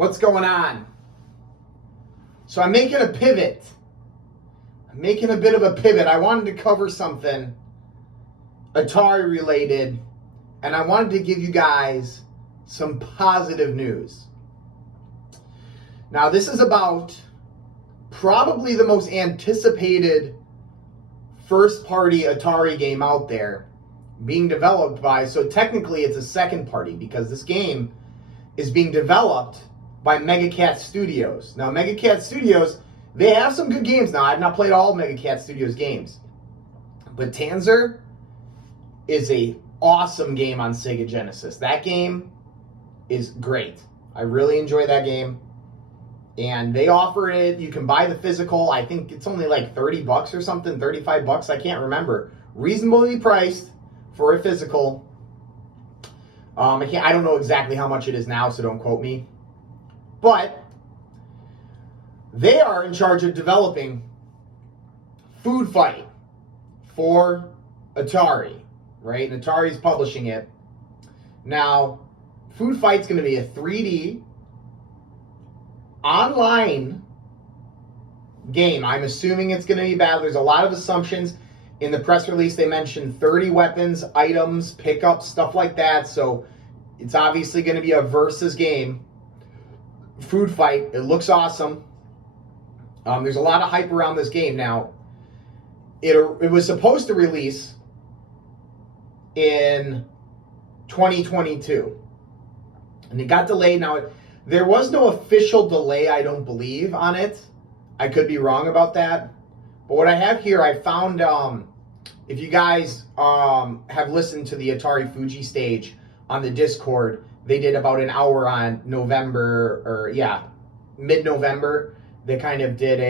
What's going on? So I'm making a pivot. I'm making a bit of a pivot. I wanted to cover something Atari related, and I wanted to give you guys some positive news. Now, this is about probably the most anticipated first-party Atari game out there being developed by, so technically it's a second party because this game is being developed by MegaCat Studios. Now, MegaCat Studios, they have some good games now. I've not played all MegaCat Studios games, but Tanzer is a awesome game on Sega Genesis. That game is great. I really enjoy that game. And they offer it, you can buy the physical. I think it's only like 30 bucks or something, 35 bucks, I can't remember. Reasonably priced for a physical. I don't know exactly how much it is now, so don't quote me. But they are in charge of developing Food Fight for Atari, right? And Atari's publishing it. Now, Food Fight's going to be a 3D online game. I'm assuming it's going to be battle. There's a lot of assumptions. In the press release, they mentioned 30 weapons, items, pickups, stuff like that. So it's obviously going to be a versus game. Food Fight. It looks awesome. There's a lot of hype around this game. Now, it was supposed to release in 2022. And it got delayed. Now, there was no official delay, I don't believe, on it. I could be wrong about that. But what I have here, I found, if you guys have listened to the Atari Fuji stage on the Discord, they did about an hour on mid-November. They kind of did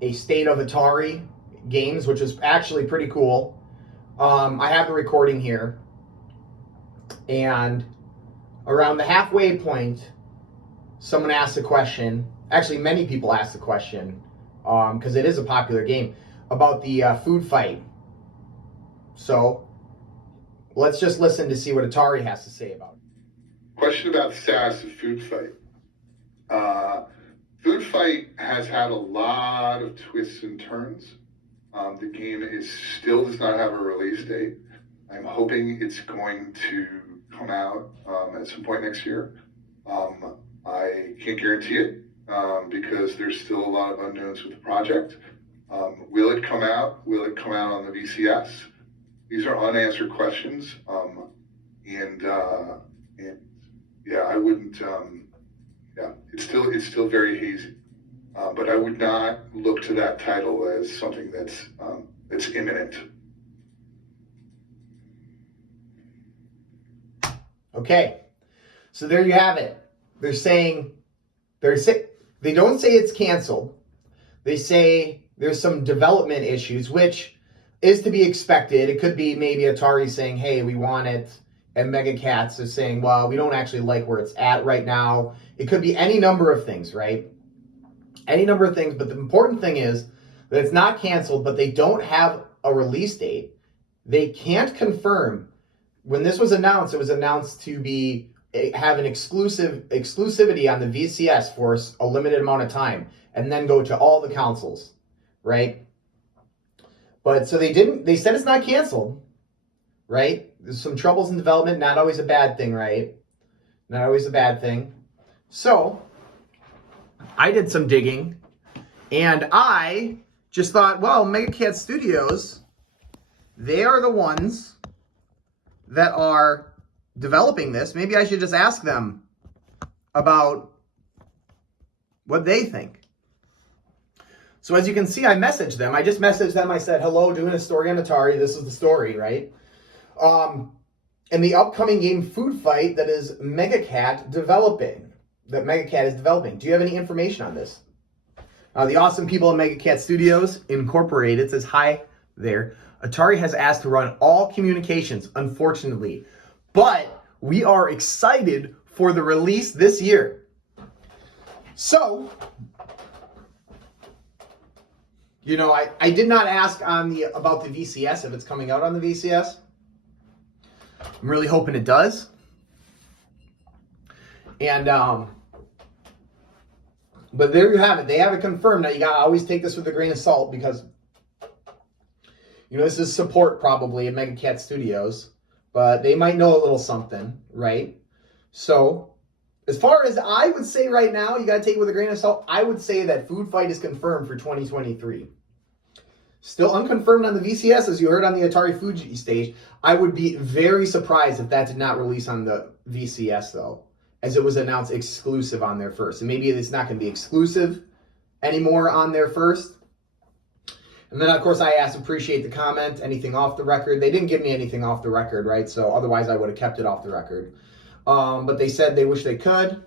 a state of Atari games, which is actually pretty cool. I have the recording here. And around the halfway point, someone asked a question. Actually, many people asked the question, because it is a popular game, about the Food Fight. So let's just listen to see what Atari has to say about it. Question about status of Food Fight. Food Fight has had a lot of twists and turns. The game still does not have a release date. I'm hoping it's going to come out at some point next year. I can't guarantee it because there's still a lot of unknowns with the project. Will it come out? Will it come out on the VCS? These are unanswered questions, and I wouldn't. It's still very hazy, but I would not look to that title as something that's imminent. Okay, so there you have it. They don't say it's canceled. They say there's some development issues, which is to be expected. It could be maybe Atari saying, hey, we want it, and MegaCats is saying, well, we don't actually like where it's at right now. It could be any number of things, right? Any number of things, but the important thing is that it's not canceled, but they don't have a release date. They can't confirm. When this was announced, it was announced to have an exclusivity on the VCS for a limited amount of time, and then go to all the consoles, right? But so they said it's not canceled, right? There's some troubles in development, not always a bad thing, right? Not always a bad thing. So I did some digging, and I just thought, well, MegaCat Studios, they are the ones that are developing this. Maybe I should just ask them about what they think. So as you can see, I messaged them. I just messaged them. I said, hello, doing a story on Atari. This is the story, right? And the upcoming game Food Fight that is MegaCat is developing. Do you have any information on this? The awesome people at MegaCat Studios Incorporated says, hi there. Atari has asked to run all communications, unfortunately, but we are excited for the release this year. So, I did not ask about the VCS, if it's coming out on the VCS. I'm really hoping it does. And but there you have it. They have it confirmed. Now you gotta always take this with a grain of salt because this is support probably at Mega Cat Studios, but they might know a little something, right? So as far as I would say right now, you gotta take it with a grain of salt. I would say that Food Fight is confirmed for 2023. Still unconfirmed on the VCS, as you heard on the Atari Fuji stage. I would be very surprised if that did not release on the VCS, though, as it was announced exclusive on there first. And maybe it's not going to be exclusive anymore on there first. And then, of course, I appreciate the comment, anything off the record. They didn't give me anything off the record, right? So otherwise, I would have kept it off the record. But they said they wish they could.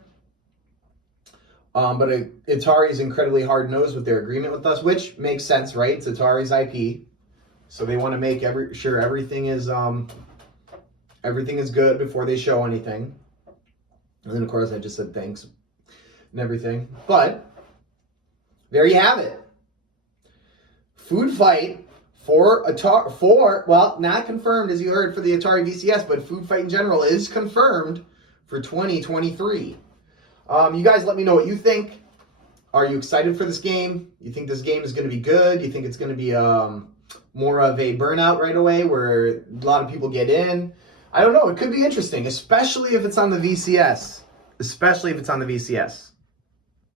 But Atari is incredibly hard-nosed with their agreement with us, which makes sense, right? It's Atari's IP, so they want to make sure everything is good before they show anything. And then, of course, I just said thanks and everything. But there you have it. Food Fight for Atari, well, not confirmed as you heard for the Atari VCS, but Food Fight in general is confirmed for 2023. You guys let me know what you think. Are you excited for this game? You think this game is going to be good? You think it's going to be more of a burnout right away where a lot of people get in? I don't know. It could be interesting, especially if it's on the VCS. Especially if it's on the VCS.